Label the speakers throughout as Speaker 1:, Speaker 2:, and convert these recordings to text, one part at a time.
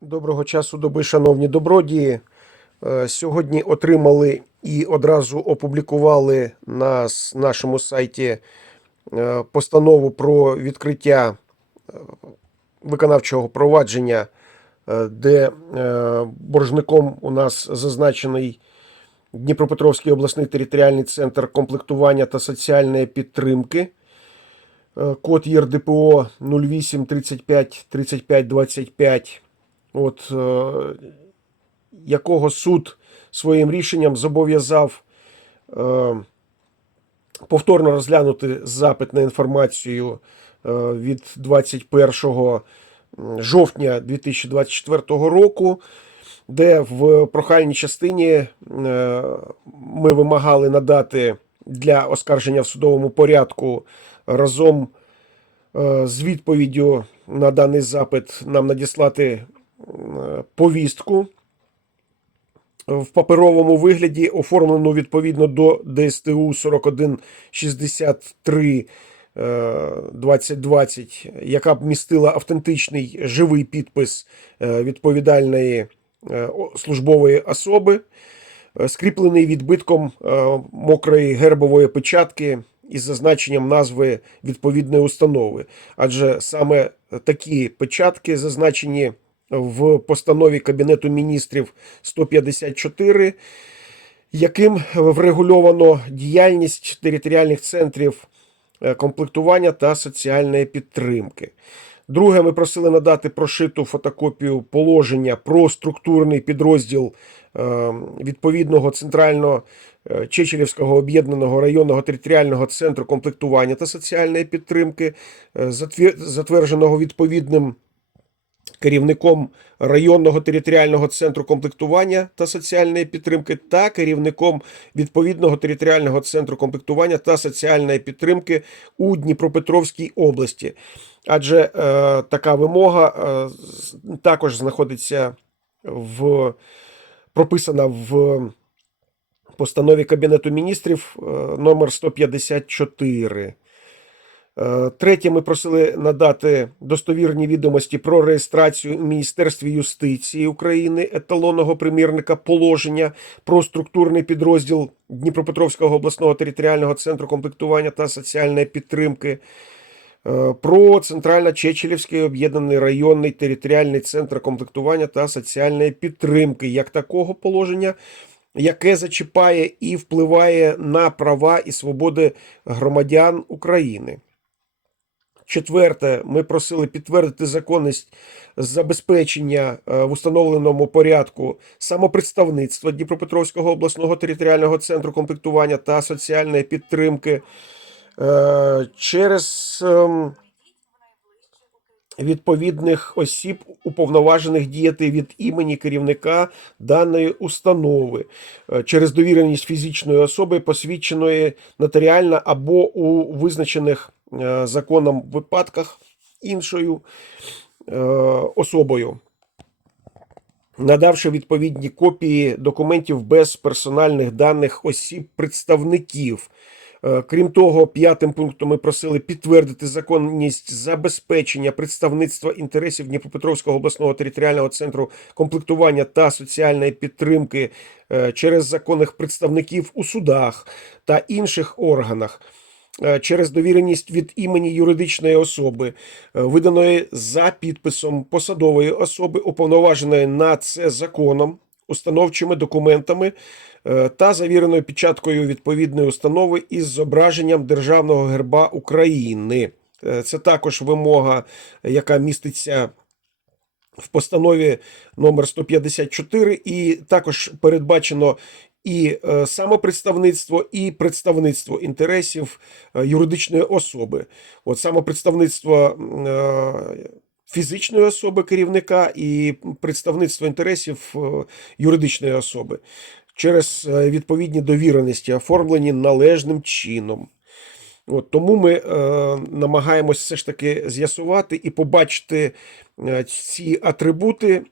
Speaker 1: Доброго часу доби, шановні добродії. Е, Сьогодні отримали і одразу опублікували на нашому сайті е, постанову про відкриття е, виконавчого провадження, де боржником у нас зазначений Дніпропетровський обласний територіальний центр комплектування та соціальної підтримки. Код ЄРДПО 08 35 35 25 от, е, якого суд своїм рішенням зобов'язав е, повторно розглянути запит на інформацію е, від 21 жовтня 2024 року, де в прохальній частині ми вимагали надати для оскарження в судовому порядку разом з відповіддю на даний запит нам надіслати повістку в паперовому вигляді, оформлену відповідно до ДСТУ 4163 е, 2020, яка б містила автентичний живий підпис е, відповідальної е, службової особи, е, скріплений відбитком е, мокрої гербової печатки із зазначенням назви відповідної установи. Адже саме такі печатки зазначені в постанові Кабінету міністрів 154, яким врегульовано діяльність територіальних центрів е, комплектування та соціальної підтримки. Друге, ми просили надати прошиту фотокопію положення про структурний підрозділ е, відповідного центрального е, Чечелівського об'єднаного районного територіального центру комплектування та соціальної підтримки, затвердженого відповідним керівником районного територіального центру комплектування та соціальної підтримки та керівником відповідного територіального центру комплектування та соціальної підтримки у Дніпропетровській області. Адже е, така вимога е, також знаходиться в прописана в постанові Кабінету міністрів е, номер 154. Е, Третє, ми просили надати достовірні відомості про реєстрацію у Міністерстві юстиції України еталонного примірника положення про структурний підрозділ Дніпропетровського обласного територіального центру комплектування та соціальної підтримки. е, Про Центрально-Чечелівський об'єднаний районний територіальний центр комплектування та соціальної підтримки, як такого положення, яке зачіпає і впливає на права і свободи громадян України. Четверте, ми просили підтвердити законність забезпечення е, в установленому порядку самопредставництва Дніпропетровського обласного територіального центру комплектування та соціальної підтримки е, через ем, відповідних осіб, уповноважених діяти від імені керівника даної установи е, через довіреність фізичної особи, посвідченої нотаріально або у визначених е, законом випадках іншою е, особою. Надавши відповідні копії документів без персональних даних осіб представників. Е, Крім того, п'ятим пунктом ми просили підтвердити законність забезпечення представництва інтересів Дніпропетровського обласного територіального центру комплектування та соціальної підтримки через законних представників у судах та інших органах. Е, Через довіреність від імені юридичної особи, е, виданої за підписом посадової особи, уповноваженої на це законом, установчими документами е, та завіреною печаткою відповідної установи із зображенням Державного герба України. Це також вимога, яка міститься в постанові номер 154, і також передбачено і е, самопредставництво, і представництво інтересів е, юридичної особи. От самопредставництво е, фізичної особи керівника і представництво інтересів юридичної особи через відповідні довіреності, оформлені належним чином. От, тому ми е, намагаємось все ж таки з'ясувати і побачити ці атрибути,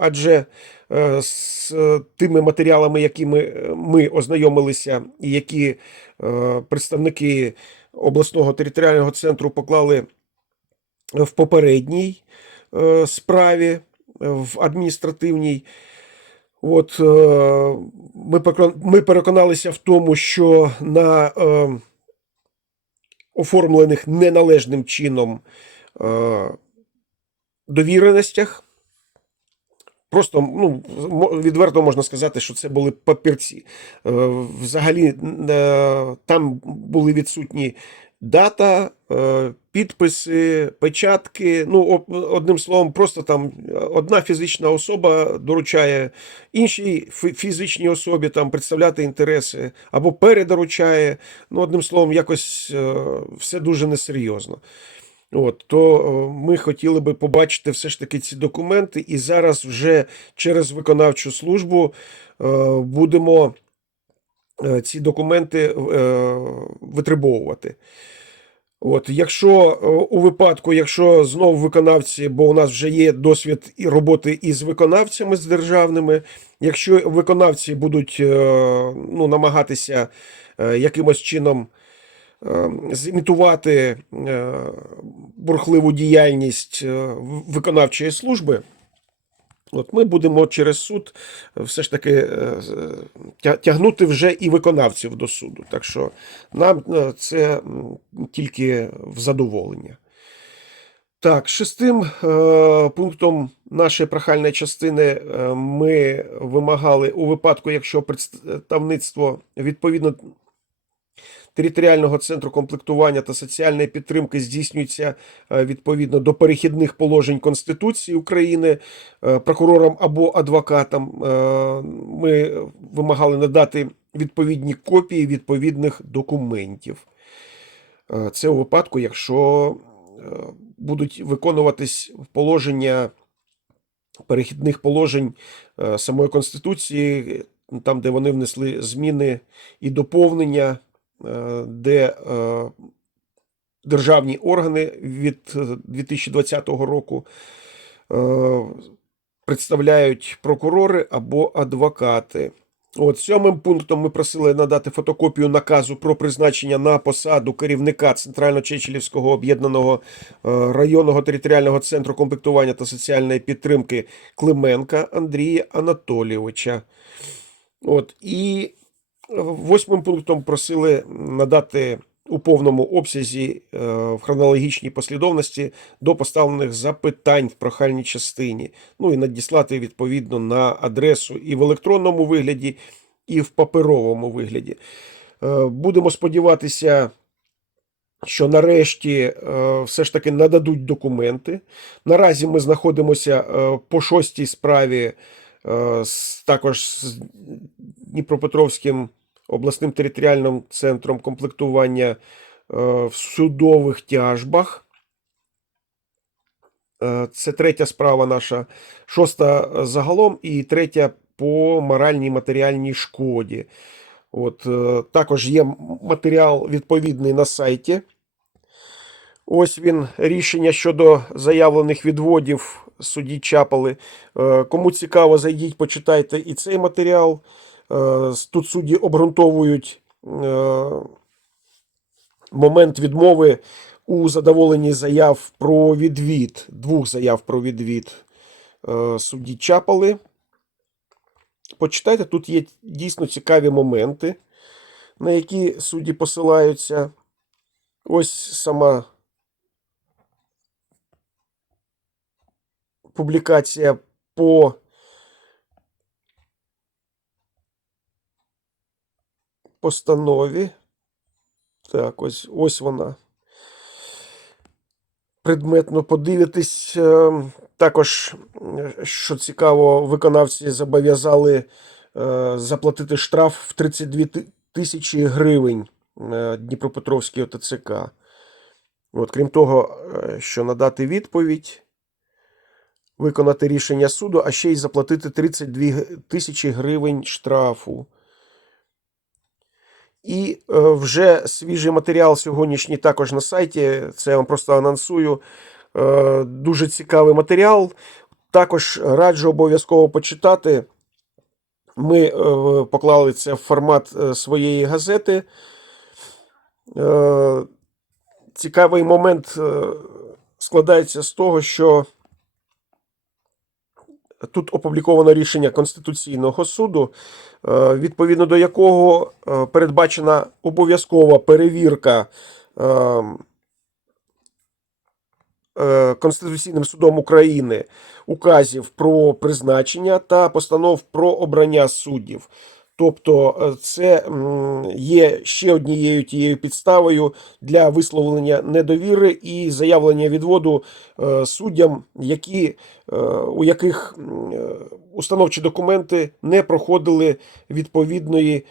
Speaker 1: адже е, з е, тими матеріалами, якими е, ми ознайомилися, і які е, представники обласного територіального центру поклали в попередній е, справі в адміністративній. От, е, ми, переконалися в тому, що на е, оформлених неналежним чином е, довіреностях. Просто ну, відверто можна сказати, що це були папірці. Е, Взагалі е, там були відсутні дата, е, підписи, печатки. Ну, одним словом, просто там одна фізична особа доручає іншій фізичній особі там представляти інтереси або передоручає. Ну, одним словом, якось все дуже несерйозно. От, то е, ми хотіли би побачити все ж таки ці документи, і зараз вже через виконавчу службу е, будемо е, ці документи витребовувати. От, якщо у випадку, якщо знову виконавці, бо у нас вже є досвід і роботи із виконавцями з державними, якщо виконавці будуть ну, намагатися якимось чином зімітувати е, бурхливу діяльність е, виконавчої служби, от ми будемо через суд е, все ж таки тягнути вже і виконавців до суду. Так що нам це тільки в задоволення. Так, шестим пунктом нашої прохальної частини ми вимагали у випадку, якщо представництво відповідно територіального центру комплектування та соціальної підтримки здійснюється е, відповідно до перехідних положень Конституції України е, прокурором або адвокатом. е, Ми вимагали надати відповідні копії відповідних документів. Це у випадку, якщо будуть виконуватись положення перехідних положень самої Конституції, там, де вони внесли зміни і доповнення, де е, державні органи від е, 2020 року е, представляють прокурори або адвокати. От сьомим пунктом ми просили надати фотокопію наказу про призначення на посаду керівника Центрально-Чечелівського об'єднаного е, районного територіального центру комплектування та соціальної підтримки Клименка Андрія Анатолійовича. От і восьмим пунктом просили надати у повному обсязі е, в хронологічній послідовності до поставлених запитань в прохальній частині. Ну і надіслати відповідно на адресу і в електронному вигляді, і в паперовому вигляді. Е, Будемо сподіватися, що нарешті е, все ж таки нададуть документи. Наразі ми знаходимося по шостій справі, також з Дніпропетровським обласним територіальним центром комплектування е, в судових тяжбах. Е, Це третя справа наша, шоста е, загалом, і третя по моральній і матеріальній шкоді. От, також є матеріал відповідний на сайті. Ось він рішення щодо заявлених відводів судді Чапали. Кому цікаво, зайдіть, почитайте і цей матеріал. Е, Тут судді обґрунтовують е, момент відмови у задоволенні заяв про відвід, двох заяв про відвід е, судді Чапали. Почитайте, тут є дійсно цікаві моменти, на які судді посилаються. Ось сама публікація по постанові. Так, ось, ось вона. Предметно подивитись. Е, Також, що цікаво, виконавці зобов'язали е, заплатити штраф в 32 тисячі гривень е, Дніпропетровській ОТЦК. От, крім того, що надати відповідь, виконати рішення суду, а ще й заплатити 32 тисячі гривень штрафу. І е, вже свіжий матеріал сьогоднішній також на сайті. Це я вам просто анонсую. Е, дуже цікавий матеріал. Також раджу обов'язково почитати. Ми е, поклали це в формат своєї газети. Цікавий момент складається з того, що тут опубліковано рішення Конституційного суду, е, відповідно до якого е, передбачена обов'язкова перевірка е, Конституційним судом України указів про призначення та постанов про обрання суддів. Тобто, е, це є ще однією тією підставою для висловлення недовіри і заявлення відводу е, суддям, які, е, у яких установчі документи не проходили відповідної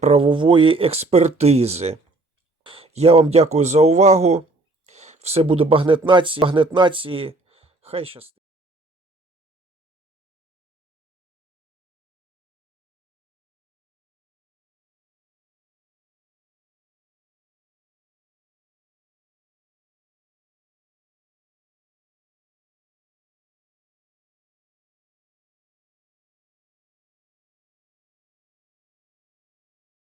Speaker 1: правової експертизи. Я вам дякую за увагу. Все буде багнет нації. Багнет нації. Хай щастить.